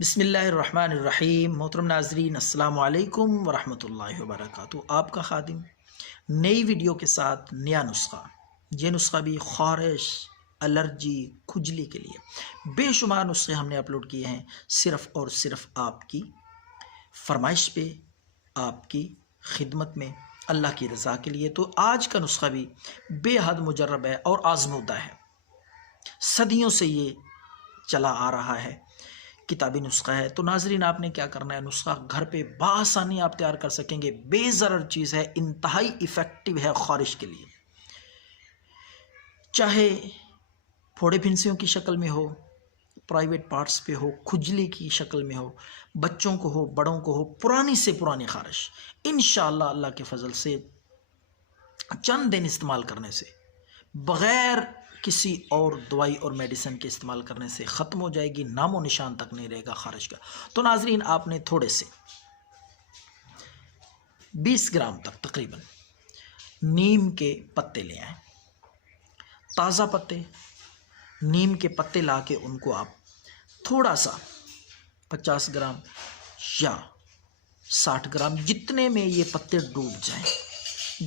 بسم اللہ الرحمن الرحیم۔ محترم ناظرین، السلام علیکم ورحمۃ اللہ وبرکاتہ۔ آپ کا خادم نئی ویڈیو کے ساتھ نیا نسخہ، یہ نسخہ بھی خارش، الرجی، کھجلی کے لیے بے شمار نسخے ہم نے اپلوڈ کیے ہیں، صرف اور صرف آپ کی فرمائش پہ، آپ کی خدمت میں، اللہ کی رضا کے لیے۔ تو آج کا نسخہ بھی بے حد مجرب ہے اور آزمودہ ہے، صدیوں سے یہ چلا آ رہا ہے، کتابی نسخہ ہے۔ تو ناظرین، آپ نے کیا کرنا ہے، نسخہ گھر پہ بآسانی آپ تیار کر سکیں گے، بے ضرر چیز ہے، انتہائی ایفیکٹو ہے خارش کے لیے، چاہے پھوڑے پھنسیوں کی شکل میں ہو، پرائیویٹ پارٹس پہ ہو، کھجلی کی شکل میں ہو، بچوں کو ہو، بڑوں کو ہو، پرانی سے پرانی خارش انشاءاللہ اللہ کے فضل سے چند دن استعمال کرنے سے، بغیر کسی اور دوائی اور میڈیسن کے استعمال کرنے سے ختم ہو جائے گی، نام و نشان تک نہیں رہے گا خارش کا۔ تو ناظرین، آپ نے تھوڑے سے 20 گرام تک تقریباً نیم کے پتے لے آئیں، تازہ پتے، نیم کے پتے لا کے ان کو آپ تھوڑا سا 50 گرام یا 60 گرام جتنے میں یہ پتے ڈوب جائیں،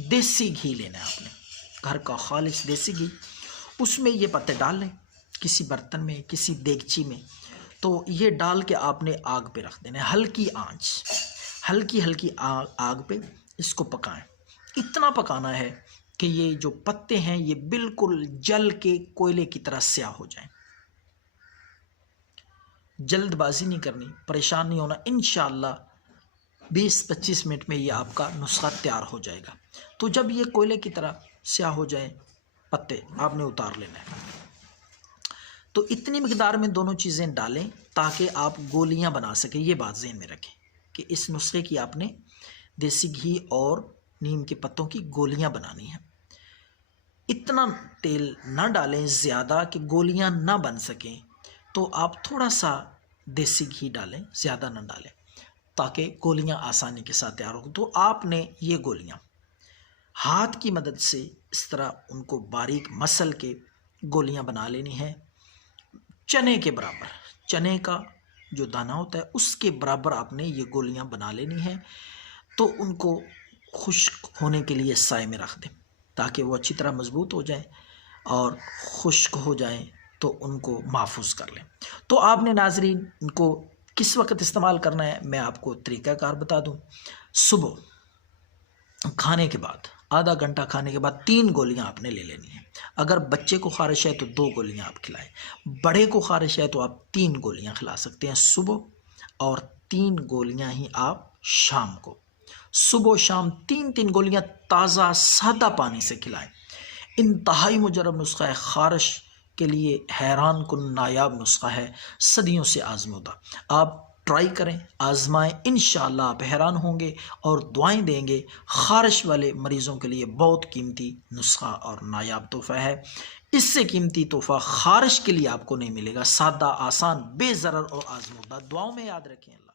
دیسی گھی لینا ہے آپ نے، گھر کا خالص دیسی گھی، اس میں یہ پتے ڈال لیں کسی برتن میں، کسی دیگچی میں۔ تو یہ ڈال کے آپ نے آگ پہ رکھ دینا ہے، ہلکی آنچ، ہلکی آگ پہ اس کو پکائیں۔ اتنا پکانا ہے کہ یہ جو پتے ہیں یہ بالکل جل کے کوئلے کی طرح سیاہ ہو جائیں۔ جلد بازی نہیں کرنی، پریشان نہیں ہونا، انشاءاللہ 20-25 منٹ میں یہ آپ کا نسخہ تیار ہو جائے گا۔ تو جب یہ کوئلے کی طرح سیاہ ہو جائیں پتے، آپ نے اتار لینا ہے۔ تو اتنی مقدار میں دونوں چیزیں ڈالیں تاکہ آپ گولیاں بنا سکیں۔ یہ بات ذہن میں رکھیں کہ اس نسخے کی آپ نے دیسی گھی اور نیم کے پتوں کی گولیاں بنانی ہیں۔ اتنا تیل نہ ڈالیں زیادہ کہ گولیاں نہ بن سکیں، تو آپ تھوڑا سا دیسی گھی ڈالیں، زیادہ نہ ڈالیں، تاکہ گولیاں آسانی کے ساتھ تیار ہوں۔ تو آپ نے یہ گولیاں ہاتھ کی مدد سے اس طرح ان کو باریک مسل کے گولیاں بنا لینی ہیں، چنے کے برابر، چنے کا جو دانہ ہوتا ہے اس کے برابر آپ نے یہ گولیاں بنا لینی ہیں۔ تو ان کو خشک ہونے کے لیے سائے میں رکھ دیں تاکہ وہ اچھی طرح مضبوط ہو جائیں، اور خشک ہو جائیں تو ان کو محفوظ کر لیں۔ تو آپ نے ناظرین ان کو کس وقت استعمال کرنا ہے، میں آپ کو طریقہ کار بتا دوں۔ صبح کھانے کے بعد، آدھا گھنٹہ کھانے کے بعد 3 گولیاں آپ نے لے لینی ہیں۔ اگر بچے کو خارش ہے تو 2 گولیاں آپ کھلائیں، بڑے کو خارش ہے تو آپ 3 گولیاں کھلا سکتے ہیں صبح، اور 3 گولیاں ہی آپ شام کو، صبح و شام 3 گولیاں تازہ سادہ پانی سے کھلائیں۔ انتہائی مجرب نسخہ ہے، خارش کے لیے حیران کن نایاب نسخہ ہے، صدیوں سے آزمودہ۔ آپ ٹرائی کریں، آزمائیں، انشاءاللہ آپ حیران ہوں گے اور دعائیں دیں گے۔ خارش والے مریضوں کے لیے بہت قیمتی نسخہ اور نایاب تحفہ ہے۔ اس سے قیمتی تحفہ خارش کے لیے آپ کو نہیں ملے گا، سادہ، آسان، بے ضرر اور آزمودہ۔ دعاؤں میں یاد رکھیں اللہ۔